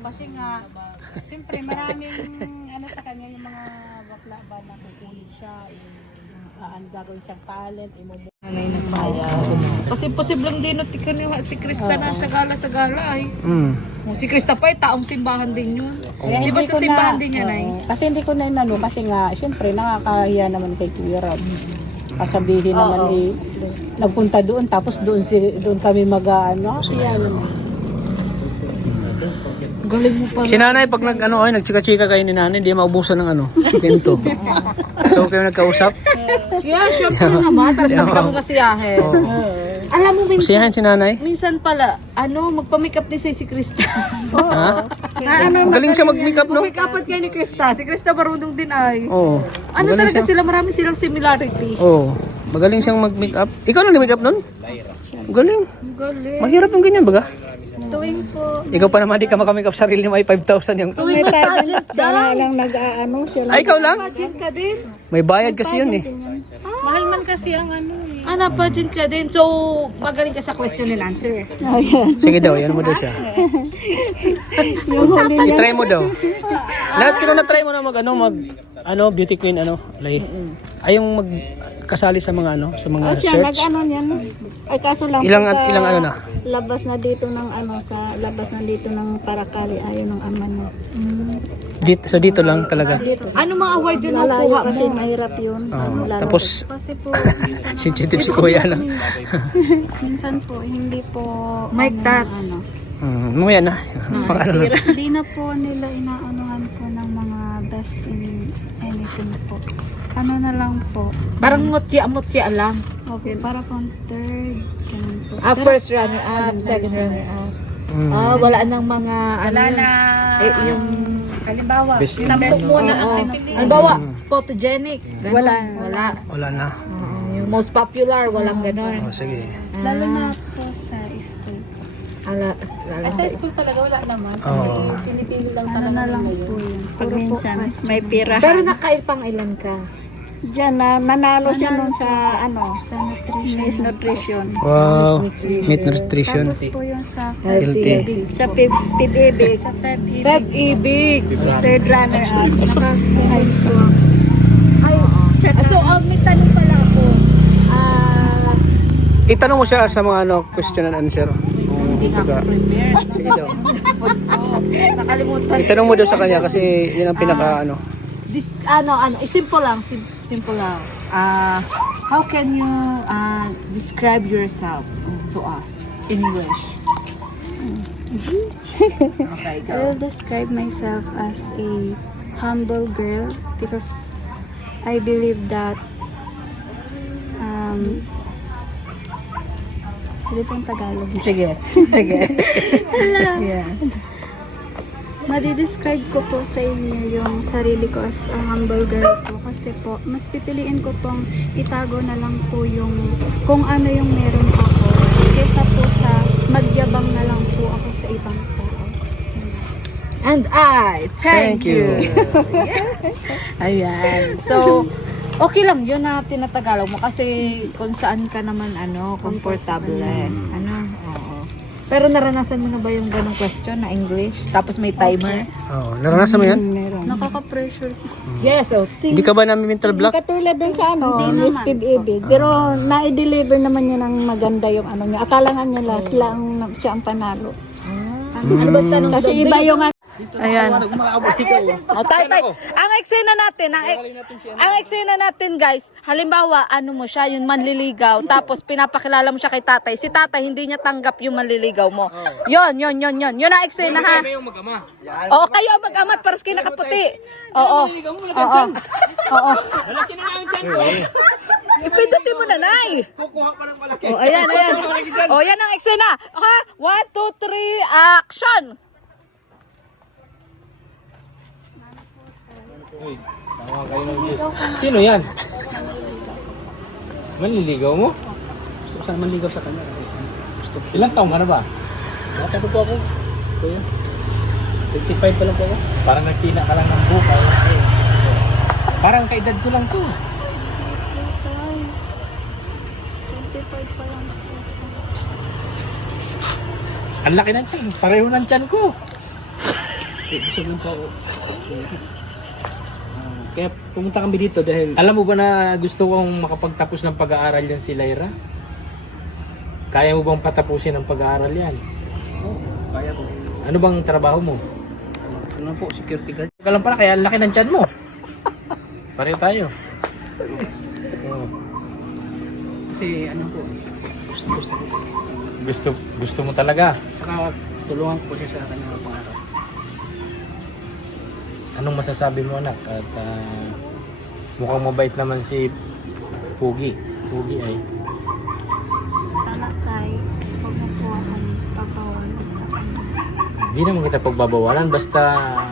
kasi nga, siyempre maraming ano sa kanya yung mga bakla ba na kukunin siya, ang gagawin siyang talent, Nanay nagmaya. Kasi posibleng dinotikan yung si Krista na sa gala ay. Si Krista pa taong simbahan din yun. Kaya Di ba hindi sa ko simbahan na- din yan ay? Kasi hindi ko na inano, kasi nga, siyempre nakakahiya naman kay Kuya Rob. Kasabihin naman nagpunta doon, tapos doon kami mag-ano, kaya naman. Galing mo pa. Si nanay pag nagchika-chika kayo ni nanay, hindi maubusan ng pinto. So kayo nagkausap? Yeah, syempre naman. Tapos pagka mo masiyahe. Alam mo, Masiyahan si nanay? minsan pala, magpa-makeup din si Krista. Ha? Magaling siya mag-makeup, no? Make-upan kayo ni Krista. Si Krista marunong din ay. Oo. Ano talaga sila, marami silang similarity. Oo. Magaling siyang mag-makeup. Ikaw na nag-makeup nun? Galing. Galing. Mahirap yung ganyan, baga? Tuwing po. Ikaw pa naman, di ka makamake-up sarili mo ay 5,000 yung... Tuwing mag-pageant daw. lang nag-ano siya. Ay, ikaw lang? Pageant ka din. May bayad kasi yun eh. Mahal man kasi ang ano Pageant ka din. So, magaling ka sa question and answer. Sige daw, yan mo daw siya. I-try mo daw. Lahat kino na-try mo na beauty queen, lay. Ay yung magkasali sa mga sa mga search. Nag-ano niyan. Ay kaso lang Ilang pagka na? labas na dito ng labas na dito ng Paracali ayaw ng ama niya. Dito lang talaga. Ano mga award yun Malayo nakuha kasi mo? mahirap yun. Lalo- Tapos, kasi po sensitive si kuya na. minsan po hindi po Mike Tats. Mamaya na. Pang ano lang. hindi na po nila inaanuhan po ng mga best in anything po. Ano na lang po. Parang mutya-mutya lang. Okay, para po third. Ganun po. First runner-up, second runner-up. Wala nang mga Wala na, yung halimbawa, Best in sampu muna ang Oo. pipiliin. Halimbawa, photogenic. Ganun. Wala. Wala na. Yung most popular, walang ganon. Sige. Lalo na po sa school. Lalo Ay, sa school talaga wala naman. Kasi pinipili lang talaga Na lang nila po yun. yun. Pag minsan may pira. Pero pang ilan ka? Diyan nanalo siya nun sa sa Miss Nutrition. Wow. Meat nutrition. Tapos po yung sa Healthy. sa PIB-IBIG. Sa Pag-ibig. third runner up. Tapos side ko. So, may tanong pala ako. Itanong mo siya sa mga question and answer. Hindi nga ako prepare. Sige daw. Nakalimutan. Itanong mo daw sa kanya kasi yun ang pinaka Simple lang. Simple lang. How can you describe yourself to us in English? Okay, I go. will describe myself as a humble girl because I believe that hindi pong Tagalog. Sige. Yeah. Madidescribe ko po sa inyo yung sarili ko as a humble girl po kasi po, mas pipiliin ko pong itago na lang po yung kung ano yung meron ako kaysa po sa magyabang na lang po ako sa ibang tao. And I thank you. Ayan. So, okay lang yun na tinatagalog mo kasi kung saan ka naman comfortable Oo. Pero naranasan mo na ba yung ganong question na English? Tapos may timer? Oo. Naranasan mo yan? Nakaka-pressure. Yes, Hindi ka ba namin mental block? Katulad dun sa Miss PIB-IBIG. Pero na-deliver naman niya ng maganda yung niya. Akala nga niya siya ang panalo. Ano ba tanong Kasi doon? iba yung Ayan. Tay. Ang eksena natin, ang eksena natin guys, halimbawa, mo siya, yung manliligaw, tapos pinapakilala mo siya kay tatay. Si tatay, hindi niya tanggap yung manliligaw mo. Yun. Yun ang eksena ha. Oo, kayo ang mag-amat, paras kayo nakaputi. Oo. Ipindutin mo na, Nay. Oh, ayan. Oh, yan ang eksena. Okay, 1, 2, 3, action! Sino yan? Manliligaw mo? Gusto ko sana manligaw sa kanya. Ilang taong ka na ba? Bata po ako. Kuya. 55 pa lang po ako. Parang nagtina ka lang ng buka. Parang kaedad ko lang to. 25 pa lang. Ang laki ng tiyan. Pareho ng tiyan ko. Busog lang po ako. Kaya pumunta kami dito dahil... Alam mo ba na gusto kong makapagtapos ng pag-aaral yan si Lyra? Kaya mo bang patapusin ang pag-aaral yan? Oo, kaya ko. Ano bang trabaho mo? Ano po, security guard. Ka lang pala, kaya ang laki ng tiyan mo. Pareho tayo. Oo. Kasi ano po, gusto mo talaga. Saka tulungan ko siya sa kanyang pangarap. Anong masasabi mo anak? At mukhang mabait naman si Pugi. Pugi ay. Sana tayo, huwag mo po akong papawalan sa kanya. Hindi naman kita pagbabawalan. Basta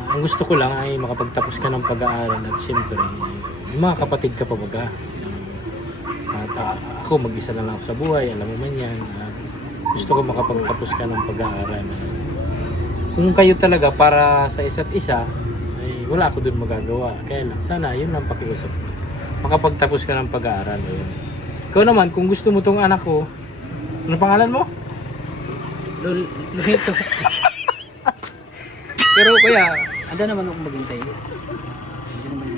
ang gusto ko lang ay makapagtapos ka ng pag-aaral. At syempre, yung mga kapatid ka pa baga. At ako mag-isa lang ako sa buhay. Alam mo man yan. Gusto ko makapagtapos ka ng pag-aaral. Kung kayo talaga para sa isa't isa, ay wala ako dun magagawa. Kaya lang, sana yun lang pakiusap. Makapagtapos ka ng pag-aaral. Ayun. Ikaw naman, kung gusto mo tong anak ko, ano pangalan mo? Lolito. Pero kaya, anda naman akong maghintay. Hindi naman,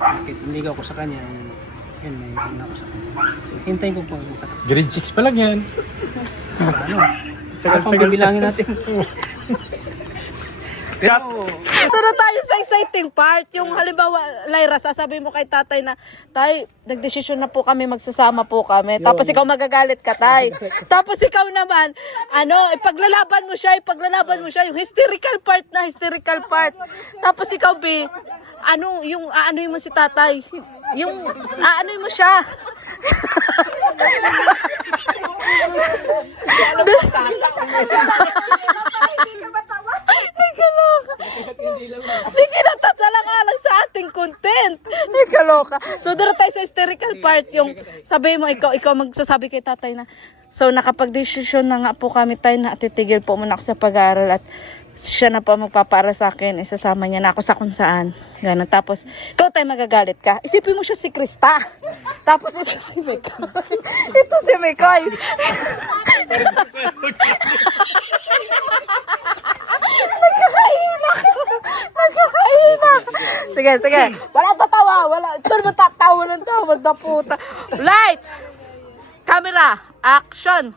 bakit umigaw ko sa kanya, yan, may hina ko sa kanya. Hintayin ko po. Grade 6 pa lang yan. Ano? Tagal-tagal bilangin natin. Pero, Turo tayo sa exciting part. Yung halimbawa, Lyra, sasabihin mo kay tatay na, tay, nagdesisyon na po kami, magsasama po kami. Tapos ikaw magagalit ka, tay. Tapos ikaw naman, ipaglalaban mo siya, yung hysterical part na hysterical part. Tapos ikaw, B, ano mo si tatay? Yung, mo siya. Sige na, tatsalang-alang sa ating content. Ay, kaloka. So, doon tayo sa hysterical part, yung sabi mo, ikaw magsasabi kay tatay na, so, nakapag-desisyon na nga po kami tayo na titigil po muna ako sa pag-aaral at siya na po magpapara sa akin, isasama niya na ako sa kung saan. Ganun. Tapos, ikaw tayo magagalit ka. Isipin mo siya si Krista. Tapos, ito si Mikoy. Ito si Mikoy. Nagkakainak. Sige. Wala tatawa. Ito naman tatawa ng tawad na puta. Light! Camera! Action!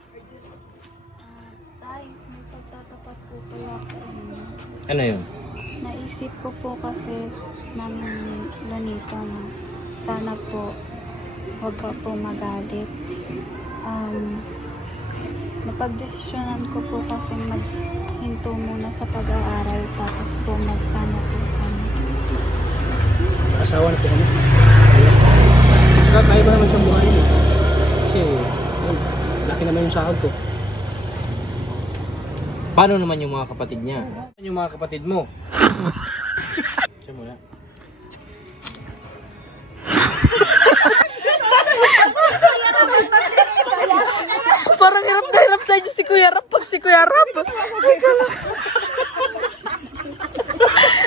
Tay, may pagtatapat po pala ako sa inyo. ano yun? Naisip ko po kasi namin Lanita na sana po huwag ka po magalit. Napagdesisyonan ko po kasi maghinto muna sa pag-aaral tapos po magsama po kami. Asawa na po kami. Saka kaya ba naman siyang buhayin eh. Kasi, laki naman yung sahod ko. Paano naman yung mga kapatid niya? Paano yung mga kapatid mo? Siya muna. Parang hirap na hirap sa inyo si Kuya Rap pag si Kuya Rap.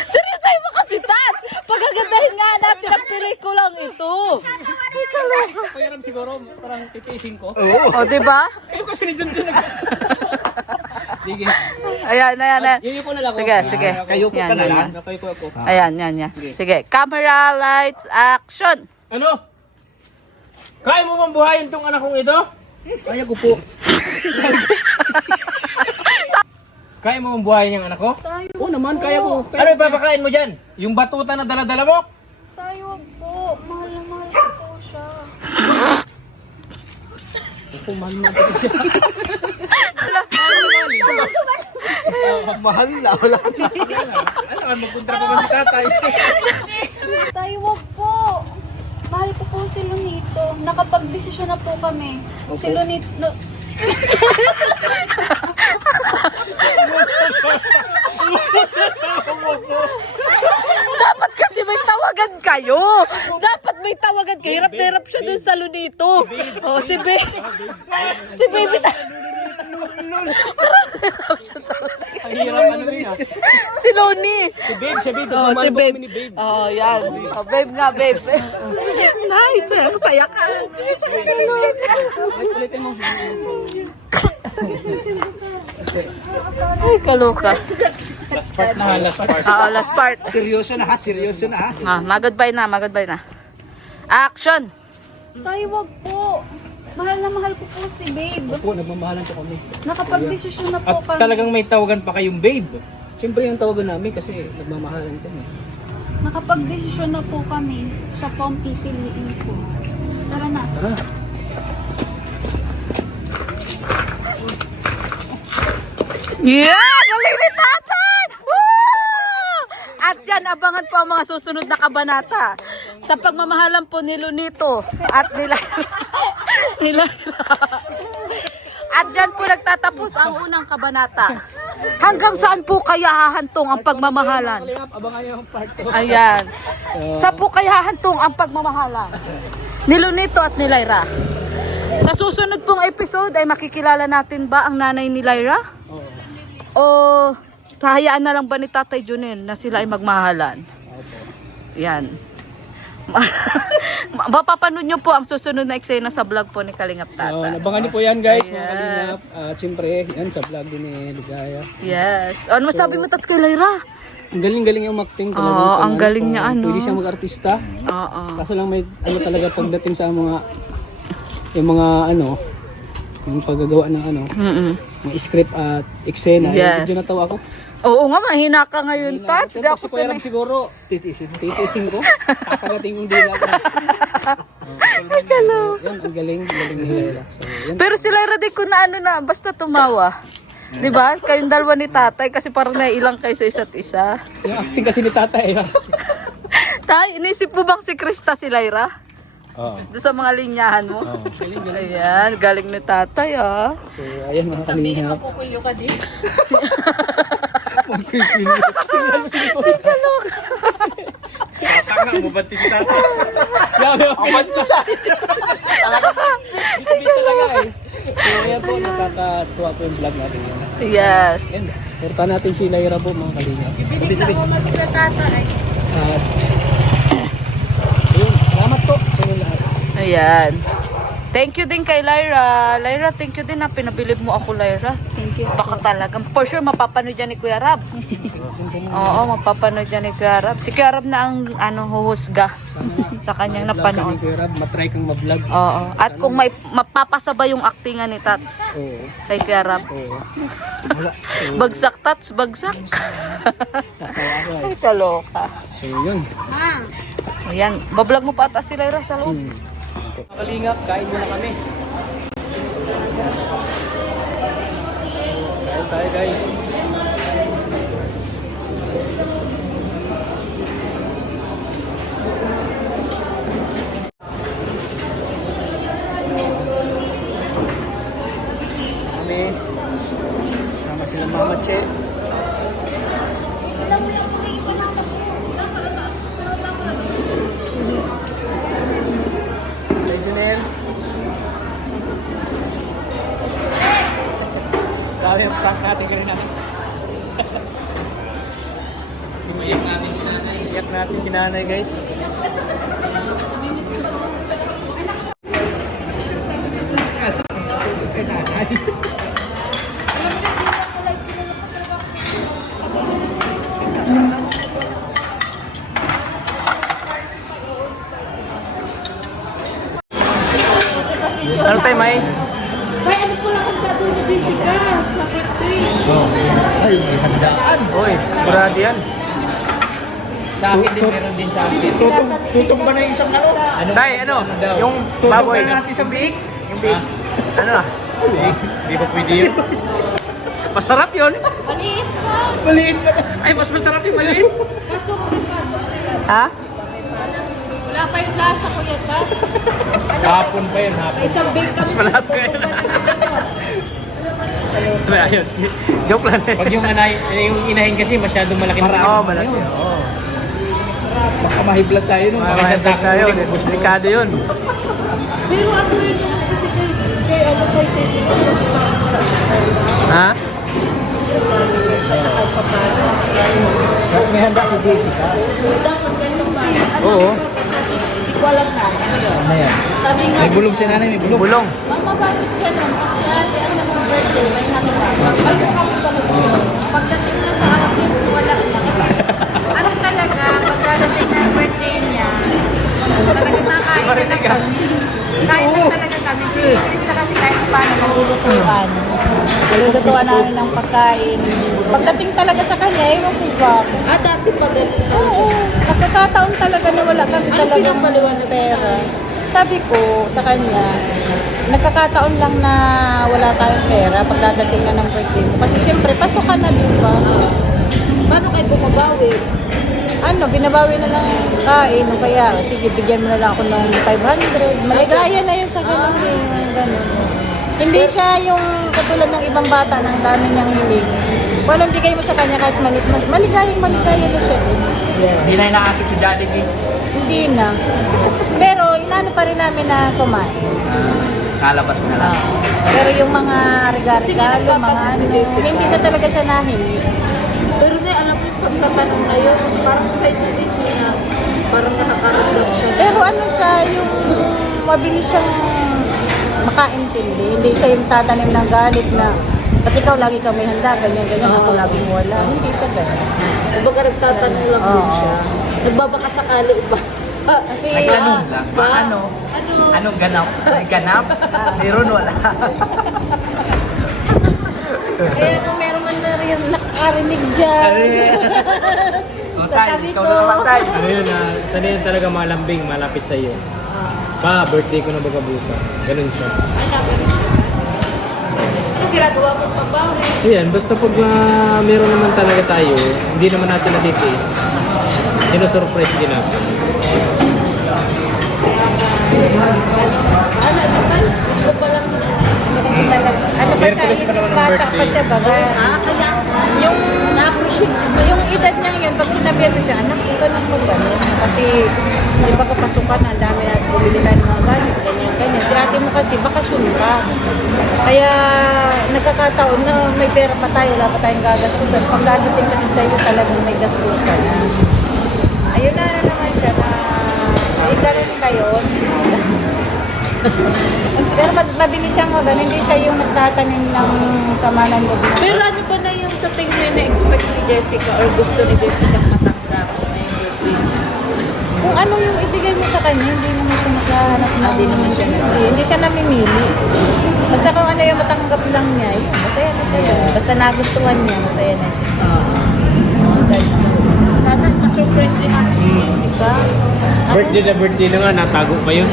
Seryosoy mo kasi, Tats! Pagkagandahin nga natin ang pelikulang ito. Kuya Ram siguro, parang titiisin ko. O, diba? Ayaw kasi ni John Sige. Ayan. Yuyo ko na lang ako. Sige. Kayo po Yan, ka na yan, lang. yan. Kayo po ako. Ayan. Sige. Camera, lights, action! Ano? Kaya mo bang buhayin tong anak kong ito? Kaya ko po. Kaya mo bang buhayin yung anak ko? Oo naman, kaya ko. Ano ipapakain mo dyan? Yung batuta na dala-dala mo? Tayo, wag po. Mahal na mahal ko po siya. Ako, mahal mo ba siya? Mahal na, wala na. Ano ka, magpunta pa ba si tatay? Tayo, wag po. Mahal ko po si Lunito. Nakapag-desisyon na po kami. Si Lunito... Dapat kasi may tawagan kayo. Hirap na hirap siya dun sa Lunito. O, si Baby. Si Baby. Ang hirap ano yun. Si Loni. Si Babe. Oh, si Babe. Oh, yan. Oh, Babe nga, Babe. Nay, ang saya ka. Ulitin mo. Ay, kaloka. Last part na, last part. Oo, last part. Seryoso na ha, seryoso na ha. Mag-goodbye na, mag-goodbye na. Action! Tay, wag po. Mahal na mahal ko po si babe. Po, nagmamahalan po kami. Nakapag-desisyon na po At kami. talagang may tawagan pa kayong babe. Siyempre yung tawagan namin kasi nagmamahalan kami. Nakapag-desisyon na po kami. Siya po ang pipiliin ko. Tara na. Tara. Yeah! Galing ni Tatay! Woo! At yan, abangan po ang mga susunod na kabanata. Sa pagmamahalan po ni Lunito at nila. At dyan po nagtatapos ang unang kabanata. Hanggang saan po kaya hahantong ang pagmamahalan? Abangan yung part 2. Ayan. Saan po kaya hahantong ang pagmamahalan? Ni Lunito at ni Lyra. Sa susunod pong episode ay makikilala natin ba ang nanay ni Lyra? O kahayaan na lang ba ni Tatay Junel na sila ay magmahalan? Yan. Mapapanood nyo po ang susunod na eksena sa vlog po ni Kalingap Tata. Abangan niyo po yan guys, mga Ayan. kalingap. At siyempre, yan sa vlog din ni Ligaya. Yes. Ano masabi mo Tats kay Lyra? Ang galing-galing yung acting talaga. Oo, ang galing niya, ano. Pwede siya mag-artista. Oo. Kaso lang may ano talaga pagdating sa mga yung mga ano yung paggagawa ng ano mga script at eksena. Yes. Medyo natawa ako. Oo nga, mahina ka ngayon, Tats. Di ako si Kuya Ram sanay. siguro titisin ko. Kakagating yung dila ko. Yan, ang galing ni Lyra. So, yan. Pero si Lyra di ko na ano na, basta tumawa. Di ba? Kayong dalawa ni Tatay kasi parang nailang kayo sa isa't isa. Yung acting kasi ni Tatay. Tay, inisip mo bang si Krista si Lyra? Oo. Doon sa mga linyahan mo? Ayan, galing ni Tatay ah. So, ayan mga kalingap. Kukulyo ka din. Tanga mo ba't si Tatay? Grabe ako. Ba't siya? Hindi talaga eh. So, ayan po, nakakatuwa po yung vlog natin. Yes. Ayan, porta natin si Lyra po mga kalingap. At, ayun, salamat po sa inyo lahat. Ayan. Thank you din kay Lyra. Lyra, thank you din na pinabilib mo ako, Lyra. Thank you. Baka talagang, for sure, mapapanood yan ni Kuya Rab. Oo, mapapanood yan ni Kuya Rab. Si Kuya Rab na ang huhusga sa kanyang napanood. Kuya Rab, matry kang mag-vlog. Oo. At kung may mapapasabay yung actingan ni Tats Oo. kay Kuya Rab. Oo. Bagsak, Tats, bagsak. Natawa ako eh. Ay, kaloka. So, yun. Ayan, bablog mo pa ata si Lyra sa loob. Mga kalingap, kain muna kami. Kain tayo guys. Kami. Sama sila Mama Che. Hey, Junel. Grabe yung prank natin kanina. Iyak natin si nanay. Iyak natin si nanay, guys. Ano tayo, May? Ay, ano po lang ang gagawin ni Jessica sa practice? Ay, handaan. Uy, sigurado yan. Sa akin din, meron din sa akin. Tutong ba na yung isang ano? Tay, ano? Yung baboy. natin sa bake? Yung beef. Ano ah? Di ba pwede yun? Masarap yun. Maliit pa. Maliit ka na. Ay, mas masarap yung maliit. Pasok, pasok. Ha? Wala pa yung lasa ko yan ba? Hapon pa yun, hapon. Isang bake kami. Mas malas ko yun. Ayun. Joke lang. Pag yung yung inahin kasi masyadong malaki na. Oo, malaki. Oo. Baka mahiblat tayo nun. Baka Mahal sa tayo. Delikado yun. Pero ako rin yung kasi kay ano kay Jessica. Ha? may handa si Jessica. Dapat ganun ba? Oo. Hindi ko alam na. Ano yan? Sabi nga, May bulong si nanay, may bulong. Bulong. Mama, bakit ganun? Kasi ate, ang nag-birthday, may nakasama. Ay, kasama pala. Pagdating na sa akin, nilutuan namin ng pagkain. Pagdating talaga sa kanya, ewan ko ba? Dati pa ganun. Oo, nagkakataon talaga na wala kami talagang pera. Sabi ko sa kanya, nagkakataon lang na wala tayong pera pagdadating na ng birthday mo. Kasi siyempre, pasok ka na, di ba? Paano kayo bumabawi? Binabawi na lang kain. O kaya, sige, bigyan mo na lang ako ng 500. Maligaya na yun sa ganun eh. Ganun. Hindi siya yung katulad ng ibang bata na ang dami niyang hilig. Kung anong bigay mo sa kanya kahit malit, mas maligaya na siya. Hindi na inaakit si Jollibee. Hindi na. Pero inano pa rin namin na kumain. Kalabas na lang. Pero yung mga regalo, Sige, mga nagtatanong si Jessica. hindi na talaga siya nahilig. Pero na, alam mo, pagtatanong kayo, parang side na din niya. Parang nakakaramdam siya. Pero ano siya, yung mabilis siyang makaintindi. Hindi siya yung tatanim ng galit na ba't ikaw lagi ka may handa, ganyan, ako laging wala. Hindi siya ganyan. Kumbaga nagtatanong lang din siya. Nagbabaka sakali ba? Kasi, Nagtanong lang. Paano? Anong ganap? May ganap? Meron wala. eh, kung meron man na rin nakakarinig dyan. O tay, ikaw na naman tay. Ano yun, sana yun talaga malambing, malapit sa iyo. Birthday ko na baga bukas. Ganun siya. Ano ginagawa mo pagbawi? Ayan, basta pag meron naman talaga tayo, hindi naman natin nadito eh. Sino-surprise din natin. Ano pa siya, isip bata pa siya baga. Kaya Yung yung edad niya yun, pag sinabihan mo siya, anak, ito lang mo gano'n. Kasi, di ba kapasukan, ang dami na bumili tayo ng mga gamit, ganyan. Si ate mo kasi, bakasyon ka. Kaya, nagkakataon na may pera pa tayo, wala pa tayong gagastusan. Pag dadating kasi sa'yo, talagang may gastusan. Ayun na naman siya na, gano'n kayo. Pero mabilis siyang gano'n, hindi siya yung nagtatanim ng sama ng loob. Pero ano ba na yung sa tingin mo yung na-expect ni Jessica or gusto ni Jessica matanggap ngayong birthday? Kung ano yung ibigay mo sa kanya, hindi naman siya naghahanap ng... Hindi naman siya Hindi siya namimili. Basta kung ano yung matanggap lang niya, yun, masaya na siya. Yun. Basta nagustuhan niya, masaya na siya. Sana ma-surprise din natin si Jessica. Birthday na nga, natago pa yun.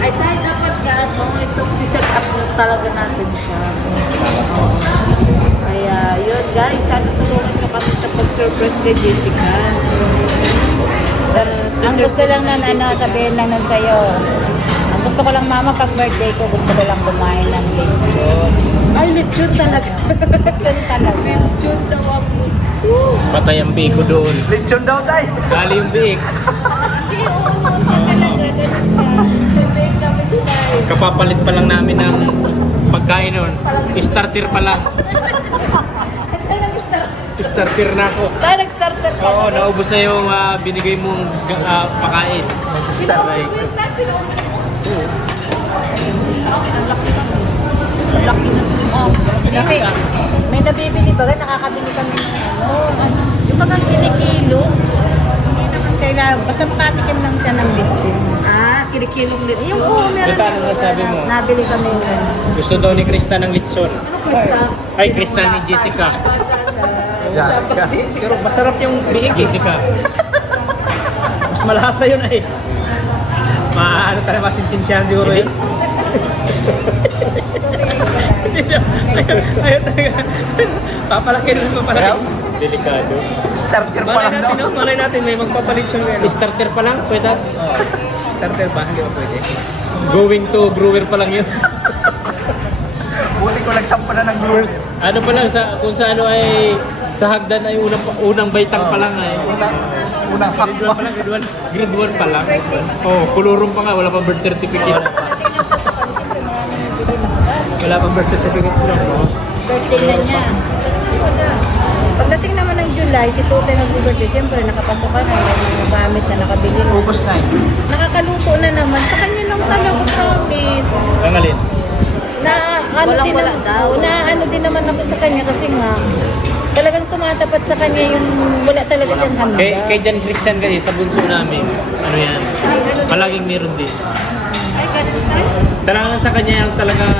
Ay tayo dapat gaano, itong si-set up na talaga natin siya. Kaya yun guys, sana tulungan nyo kami sa pag-surprise kay Jessica. Ang gusto lang na sabihin lang nun sa'yo, ang gusto ko lang mama pag birthday ko, gusto ko lang kumain ng lechon. Ay, lechon talaga. Lechon talaga. Lechon daw ang gusto. Patay ang biik ko doon. Lechon daw tay. Gali yung biik. Bibig kami tonight. Kapapalit pa lang namin ng pagkain noon. Starter pa lang. Tayo nag-start. Starter na ako. Tayo nag-starter pa. Oo, naubos na yung binigay mong pakain. Star ay. Laki na. Kasi may nabibili ba, nakakabili kami ng yung bagang kinikilo. Hindi naman kailangan, basta makatikim lang siya ng lechon. Kinikilong lechon. Yung meron Ito, anong nasabi mo? Nabili kami yun. Gusto daw ni Krista ng litson. Krista. Ay, Krista ni Jessica. Pero masarap yung biik Jessica. Mas malasa yun ay. Ano talaga masintensyahan siguro yun. Ayaw talaga. Papalaki na papalaki. Delikado. Starter pa lang daw. Malay natin may magpapalit siya. Starter pa lang? Pwede? Starter pa? Hindi ba pwede? Going to brewer pa lang yun. Buti ko nagsampa na ng viewers. Ano pa lang, kung sa ano ay sa hagdan ay unang baitang pa lang ay. Unang Grade 1 pa lang, grade 1 pa lang. Oh, kulurong pa nga, wala pang birth certificate. Wala pang birth certificate lang, no? Birthday na niya. Pagdating naman ng July, si Tote nag-birthday, siyempre nakapasok ka na, may mga gamit na nakabili na. Ubus na eh. Nakakaluto na naman. Sa kanya lang talaga, promise. Ang alin? Na ano din Walang-wala naman, daw. na ano din naman ako sa kanya kasi nga talagang tumatapat sa kanya yung wala talaga siyang handa. Kay Jan Christian kasi sa bunso namin, ano yan, palaging meron din. Ay, ganun tayo. Talagang sa kanya yung talagang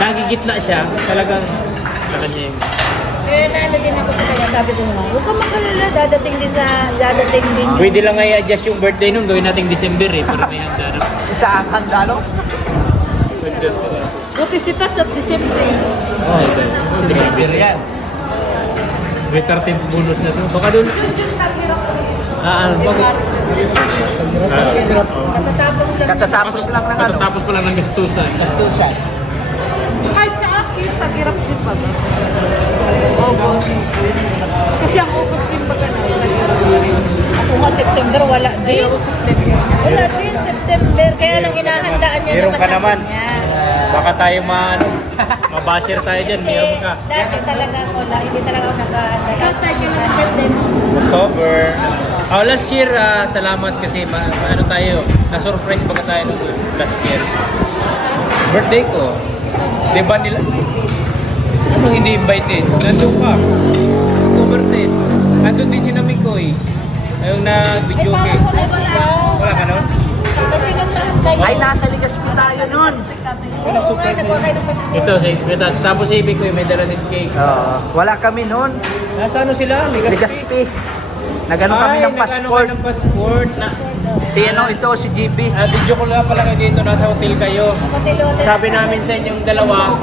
nagigitna siya, talagang sa kanya yung... Kaya naano din ako sa kanya, sabi ko naman, huwag ka magalala, dadating din. Pwede lang nga i-adjust yung birthday nun, gawin nating December eh, para may handa na. Isa ang handa, no? Adjust na. Buti si Tats at December. Oh, okay. Si December yan. May 13 bonus na to. Baka doon. Bakit? Katatapos lang ng ano. Tapos pa lang ng gastusan. Gastusan. Kahit sa akin, tagirap din pa. August. Kasi ang August din baga na. Ako nga September, wala din. Ayoko September. Wala din September, kaya lang inahandaan niya Meron ka naman. niya. Baka tayo mabashir tayo dyan. Meron ka. Dati talaga ako na, hindi talaga ako nag-aanda. Tapos tayo ka na birthday mo. October. Oh, last year, salamat kasi ano tayo, na-surprise pa tayo nung last year. Birthday ko. Di ba nila? Ano hindi invited? Nandun ka. October 10. Nandun din si Namikoy. Yung na-video kay. Wala ka nun? Ay, nasa Ligaspi tayo nun. Oo nga, nagkuha kayo ng passport. Ito, tapos si Ibig ko may dala din cake. Wala kami nun. Nasa ano sila? Ligaspi. Nagano kami ng passport. Ng passport. Si ano ito, si GB. Video ko lang pala kayo dito, nasa hotel kayo. Hotel-hotel. Sabi namin sa inyong dalawa,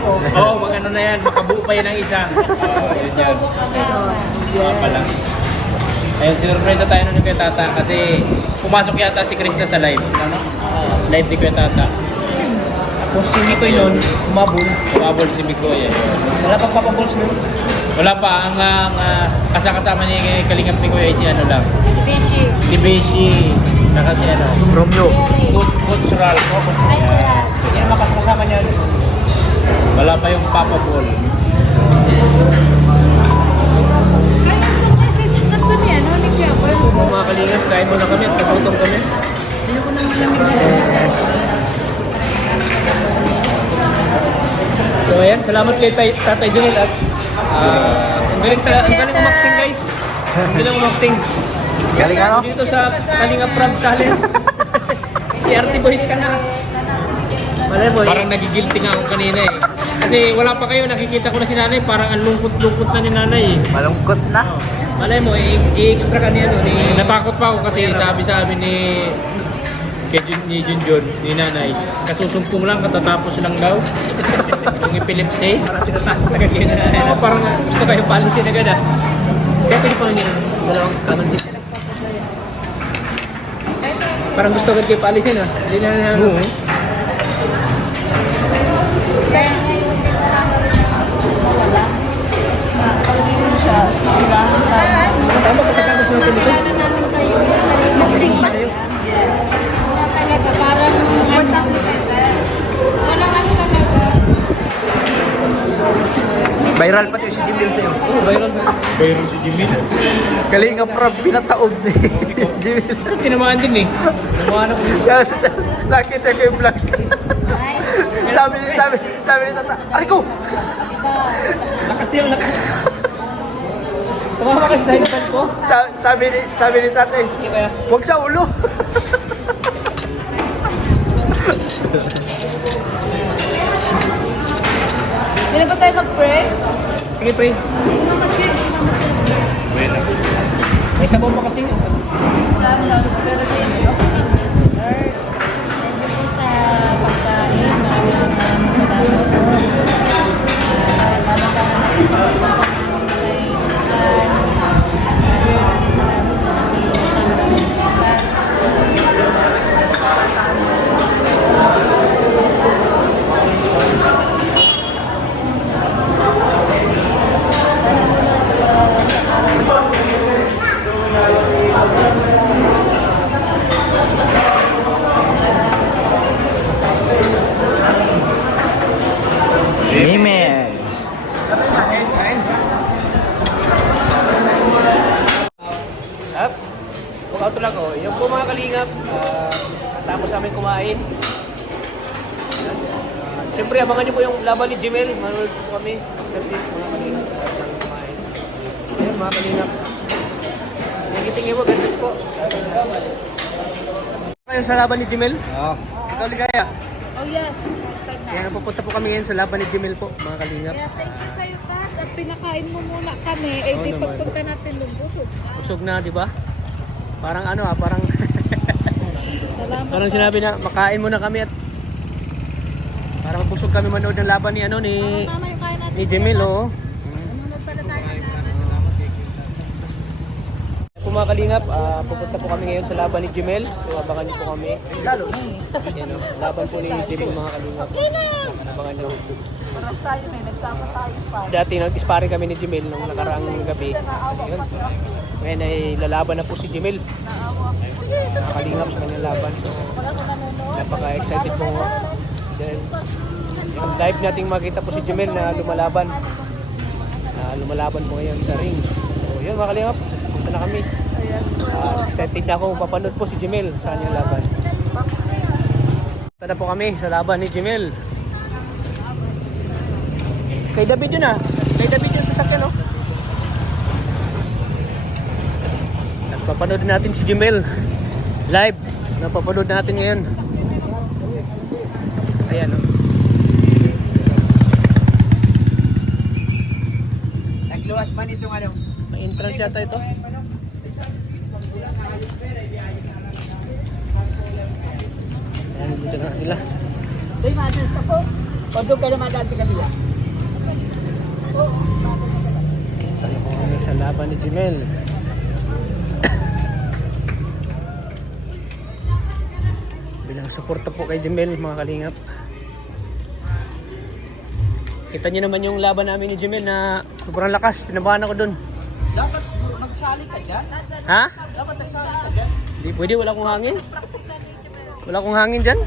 mag-ano na yan, makabuo pa yan ng isa. Diba pala. Ayun, sinurpresa tayo nun kay Tata kasi pumasok yata si Krista sa live. Live ni Kuya Tata. Tapos si Mikoy nun, umabol si Mikoy. Wala pa papabols nun? Wala pa, ang kasama niya yung Kalingap Mikoy ay si ano lang. Si Beshi. Si Beshi, saka si ano. Romeo. Cultural. Yan ang makasama niya. Wala pa yung Papa Ball. Kaya itong message na ito niya, no? Ni Kuya Boy. Mga kalingap, kain muna kami at kagutom kami. So ayan, salamat kay Tatay Junel at ang galing umakting guys. Ang galing umakting. Galing ano? Dito sa Kalingap Prab Talent. PRT boys ka na. Malay mo, parang nagigilty nga ako kanina eh. Kasi wala pa kayo, nakikita ko na si nanay, parang ang lungkot-lungkot na ni nanay eh. Malungkot na. Malay mo, i-extra ka niya ni... Natakot pa ako kasi sabi ni Junjun, ni nanay, kasusungkong lang, katatapos lang daw. Yung epilepsy. Parang sinatakot agad yun. Parang gusto kayo palisin agad ah. Kaya pinipang niya, dalawang kamansin. Parang gusto agad kayo palisin ah. Hindi na ano eh. Tama pagkatapos natin dito. Boxing pa. Talaga, parang ano. Walang ano talaga. Viral pati si Jimil sa'yo. Oh, viral si Jimmy. Kalinga Prab, pinataob ni Jimil. Tinamaan din eh. Tinamaan ako dito. Yes, nakita ko yung vlog. sabi ni Tata, aray ko! Nakasi yung Tumama kasi sa hinapan ko. Sabi ni Tatay, Kaya, huwag sa ulo. Hindi na ba tayo mag-pray? sige pre. Sino mag-chill? May sabaw pa kasi. Lord, thank you po sa pagkain. Maraming salamat po. Lalo ka naman sa pagkain kay Stan. Maraming salamat po kasi sa Amen. Up. Kung auto lang oh. Yung po mga kalingap, tapos namin kumain. Siyempre, abangan niyo po yung laban ni Jimel. Manood po kami. After this, mga kalingap. Tapos namin kumain. Ayan, mga kalingap. Nagitingin mo, God bless po. Kayo sa laban ni Jimel? Oo. Ikaw ligaya. Oh yes. Yan, pupunta po kami ngayon sa laban ni Jimel po, mga kalingap. Kaya thank you sa'yo, Tats. At pinakain mo muna kami. Eh, Oo di naman. pagpunta natin lumbusog. Busog na, di ba? Parang ano parang Salamat. parang sinabi na makain muna kami at parang busog kami manood ng laban ni ano ni Mama, yung kain natin. ni Jimel, oh. Sumunod pala tayo. Po mga kalingap, pupunta po kami ngayon sa laban ni Jimel. So abangan niyo po kami. Lalo na. Yan, laban po ni Jimel mga kalingap. Abangan niyo. Parang tayo na, nagsama tayo pa. Dati nag-sparring kami ni Jimel nung nakaraang gabi. Yun. Ngayon ay lalaban na po si Jimel. Mga kalingap sa kanyang laban. So napaka-excited po. Dahil yung live nating makita po si Jimel na lumalaban. Lumalaban po ngayon sa ring. So yun mga kalingap. Punta na kami. Excited na ako papanood po si Jimel sa kanyang laban. Punta na po kami sa laban ni Jimel. Kay David yun Kay David yun sa sakyan Napapanood natin si Jimel. Live. Napapanood natin ngayon. Ayan Nagluwas man itong ano. May entrance yata ito. Ayan, dito na sila. Doy, madal sa po. O doon ka na madal sa kabila. Tayo po kami sa laban ni Jimel. Bilang suporta po kay Jimel, mga kalingap. Kita niyo naman yung laban namin ni Jimel na sobrang lakas. Tinabahan ako dun. Dapat magsali ka dyan. Ha? Dapat nagsali ka dyan. Hindi pwede, wala akong hangin. Wala akong hangin dyan.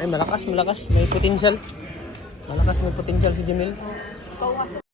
Ay, malakas. May potential. Malakas, may potential si Jimel.